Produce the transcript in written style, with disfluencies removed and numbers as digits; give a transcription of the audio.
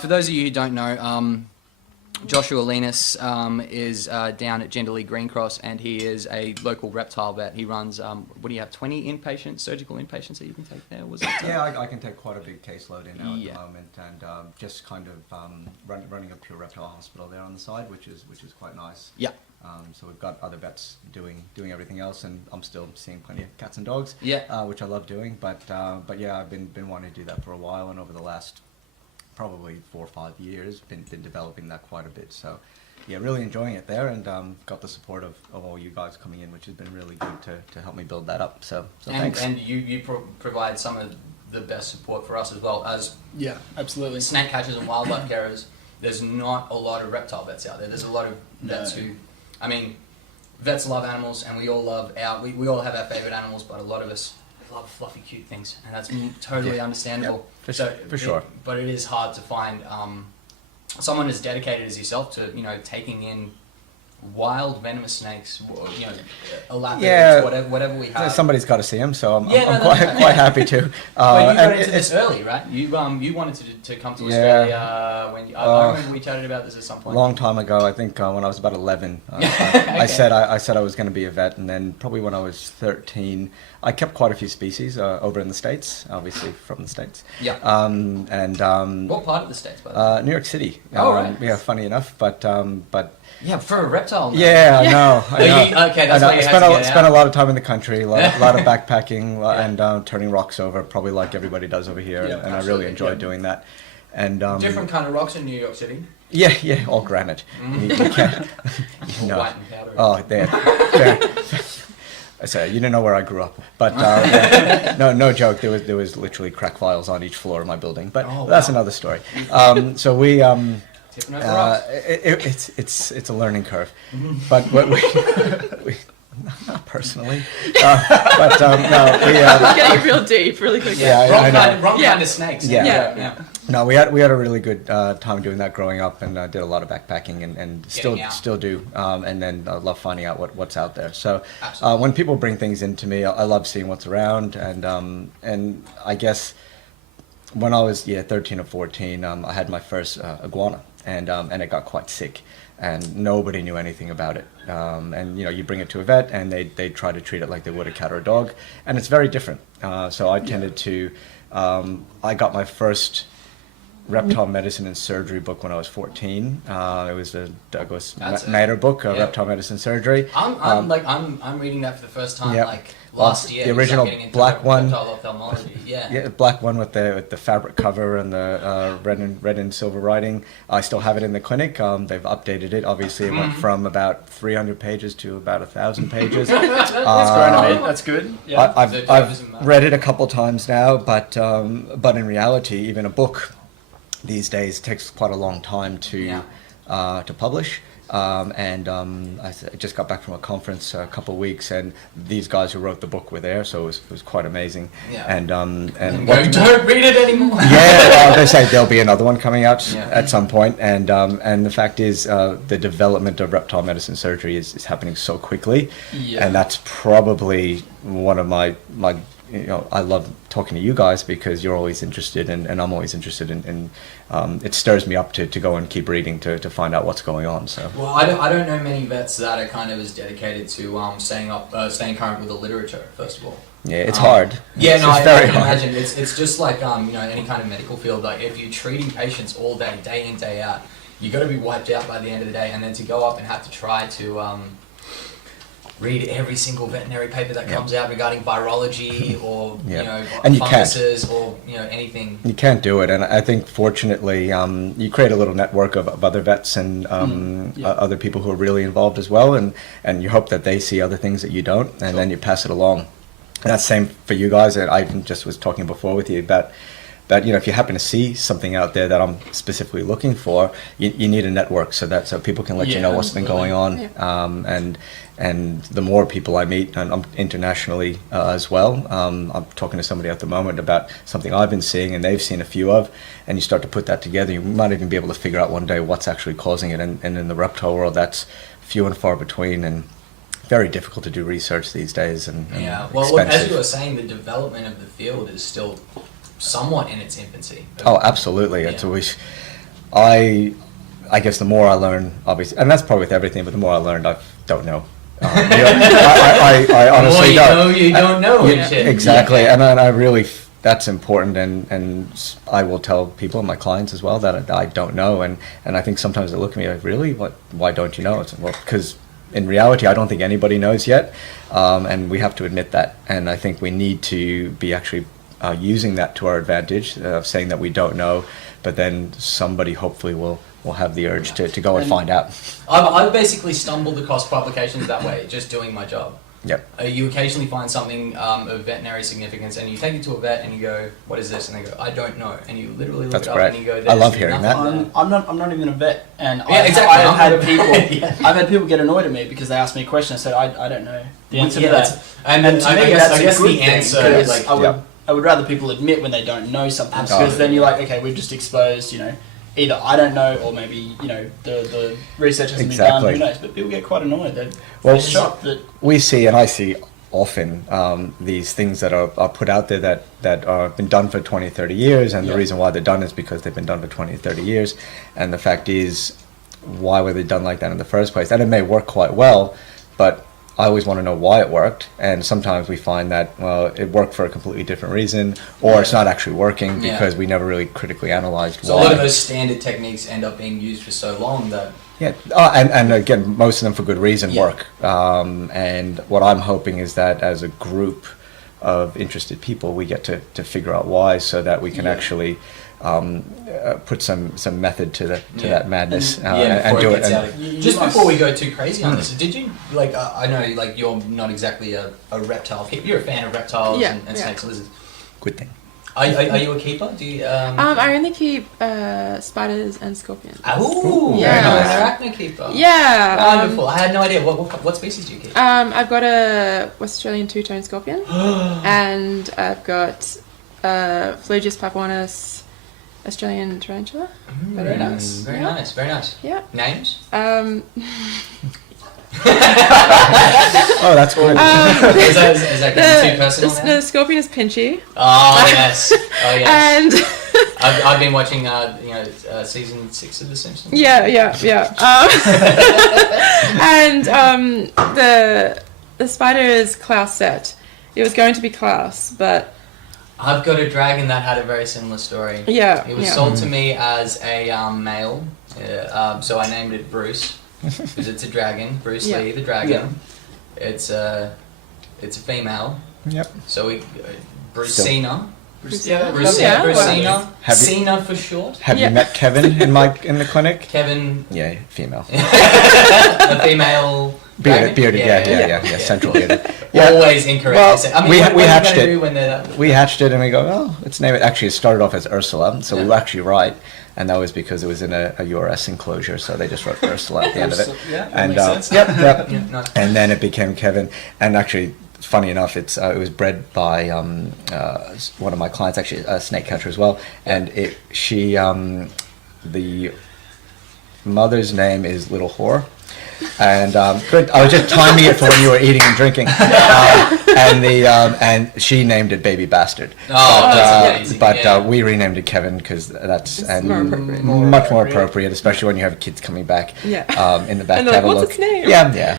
For those of you who don't know, Joshua Llinas is down at Jindalee Greencross, and he is a local reptile vet. He runs, what do you have, 20 inpatients, surgical inpatients that you can take there? Was it? Yeah, I can take quite a big caseload in now at the moment, and just kind of running a pure reptile hospital there on the side, which is quite nice. Yeah. So we've got other vets doing everything else, and I'm still seeing plenty of cats and dogs. Yeah. Which I love doing, but yeah, I've been wanting to do that for a while, and over the last probably 4 or 5 years, been developing that quite a bit. So, yeah, really enjoying it there, and got the support of all you guys coming in, which has been really good to help me build that up. So thanks. And you provide some of the best support for us as well as absolutely. snake catchers and wildlife carers. There's not a lot of reptile vets out there. There's a lot of vets who, I mean, vets love animals, and we all love we all have our favorite animals, but a lot of us love fluffy, cute things, and that's totally understandable. For sure. But it is hard to find someone as dedicated as yourself to, taking in wild venomous snakes, elaborate, whatever we have. Somebody's got to see them, so I'm quite happy to. But you got into this early, right? You wanted to come to Australia when I remember we chatted about this at some point. Long time ago, I think when I was about 11, I said I was going to be a vet, and then probably when I was 13, I kept quite a few species over in the States, obviously from the States. Yeah. What part of the States, by the way? New York City. Right. Yeah, funny enough, but. Yeah, for a reptile. Yeah, I know. Okay, that's why you spent a lot of time in the country, a lot of backpacking and turning rocks over, probably like everybody does over here, and I really enjoy doing that. And different kind of rocks in New York City. Yeah, all granite. You can't, white and powdery. Oh, there. So you didn't know where I grew up, but no joke. There was literally crack files on each floor of my building, but that's another story. So we. It's a learning curve, but what we not personally, but no, we getting real deep really quickly. Yeah, wrong kind of snakes. Yeah. No, we had a really good time doing that growing up, and did a lot of backpacking, and still do, and then I love finding out what's out there. So when people bring things into me, I love seeing what's around, and I guess when I was 13 or 14, I had my first iguana. And it got quite sick, and nobody knew anything about it. And you bring it to a vet, and they try to treat it like they would a cat or a dog, and it's very different. So I tended to. I got my first reptile medicine and surgery book when I was 14. It was the Douglas Nader book, Reptile Medicine Surgery. I'm reading that for the first time last year. The original black one. Reptile ophthalmology. Yeah, black one with the fabric cover and the red and silver writing. I still have it in the clinic. They've updated it. Obviously, it went from about 300 pages to about 1,000 pages. That's grown a bit. That's good. Yeah. I've read it a couple times now, but in reality, even a book these days takes quite a long time to publish. I just got back from a conference a couple of weeks, and these guys who wrote the book were there, so it was quite amazing. Yeah. And don't read it anymore. They say there'll be another one coming out at some point, and the fact is, the development of reptile medicine surgery is happening so quickly, and that's probably one of my I love talking to you guys because you're always interested, and I'm always interested in it stirs me up to go and keep reading to find out what's going on. So I don't know many vets that are kind of as dedicated to staying current with the literature. First of all, it's hard. I can imagine. It's just like any kind of medical field. Like if you're treating patients all day in, day out, you got to be wiped out by the end of the day, and then to go up and have to try to read every single veterinary paper that comes out regarding virology or funguses or anything. You can't do it, and I think fortunately you create a little network of other vets and other people who are really involved as well, and you hope that they see other things that you don't, and then you pass it along. And that's the same for you guys. I just was talking before with you about that, if you happen to see something out there that I'm specifically looking for, you need a network so people can let you know what's been going on. And the more people I meet, and I'm internationally as well, I'm talking to somebody at the moment about something I've been seeing and they've seen a few of, and you start to put that together, you might even be able to figure out one day what's actually causing it. And in the reptile world, that's few and far between, and very difficult to do research these days. And well, look, as you were saying, the development of the field is still somewhat in its infancy. Oh, absolutely. It's always, I guess the more I learn, obviously, and that's probably with everything, but the more I learned, I don't know. I honestly the more you don't. know, you don't know and shit. Exactly, and I really, that's important, and I will tell people, my clients as well, that I don't know, and I think sometimes they look at me like, really, why don't you know? It's well, because in reality, I don't think anybody knows yet, and we have to admit that, and I think we need to be actually using that to our advantage, saying that we don't know, but then somebody hopefully will have the urge to go and find out. I've basically stumbled across publications that way, just doing my job. Yep. You occasionally find something of veterinary significance, and you take it to a vet, and you go, "What is this?" And they go, "I don't know." And you literally look That's it up, great. and you go, I love "There's hearing nothing that. there." I'm not even a vet, and Yeah, exactly. I've had people Yeah. I've had people get annoyed at me because they asked me a question. I said I don't know the answer Yeah, to that. and And to I me, guess, that's I guess a good the thing, answer, 'cause like, I would rather people admit when they don't know something, Absolutely. because then you're like, okay, we've just exposed, either I don't know, or maybe the research hasn't been done. Exactly. Who knows? But people get quite annoyed. They're Well, shocked that. We see, and I see often, these things that are put out there that are been done for 20, 30 years, and the reason why they're done is because they've been done for 20, 30 years, and the fact is, why were they done like that in the first place? And it may work quite well, but I always want to know why it worked, and sometimes we find that, well, it worked for a completely different reason, or it's not actually working because we never really critically analyzed so why. a lot of those standard techniques end up being used for so long that Yeah, and again, most of them for good reason work. And what I'm hoping is that as a group of interested people, we get to figure out why, so that we can actually put some method to that madness and do it. Just before we go too crazy on this, did you I know you're not exactly a reptile keeper. You're a fan of reptiles and snakes and lizards. Good thing. Are you a keeper? Do you? I only keep spiders and scorpions. Oh, Yeah. very nice. Arachnid keeper. Yeah. Wonderful. I had no idea. What species do you keep? I've got a West Australian two-tone scorpion, and I've got Phlegus papuanus Australian tarantula. Very nice. Very nice. Very nice. Yeah. Names? Oh, that's good. Is that getting too personal now? The scorpion is Pinchy. Oh yes. Oh yes. And I've been watching season 6 of The Simpsons. yeah. And the spider is Klaus set. It was going to be Klaus, but I've got a dragon that had a very similar story. yeah. It was sold to me as a male, so I named it Bruce because it's a dragon. Bruce Lee, the dragon. Yeah. It's a female. Yep. So we Brucina. Yeah. Brucina. Have you- Cena for short. Have you met Kevin in the clinic? Kevin, Yeah, female. a female. Bearded, yeah, central bearded. Yeah. Always incorrect. Well, I mean, we what are you hatched gonna it. do when they're We hatched it and we go, oh, let's name it. Actually, it started off as Ursula, so we were actually right. And that was because it was in a URS enclosure, so they just wrote Ursula at the end of it. Yeah, that And makes sense. yep. Yeah, nice. And then it became Kevin. And actually, funny enough, it was bred by one of my clients, actually a snake catcher as well. And the mother's name is Little Whore. And good. I was just timing it for when you were eating and drinking, and she named it Baby Bastard. Oh, that's amazing. But Yeah. We renamed it Kevin because that's more appropriate. much more appropriate, especially when you have kids coming back Yeah. in the back And to they're have a like, look. "What's its name?" Yeah.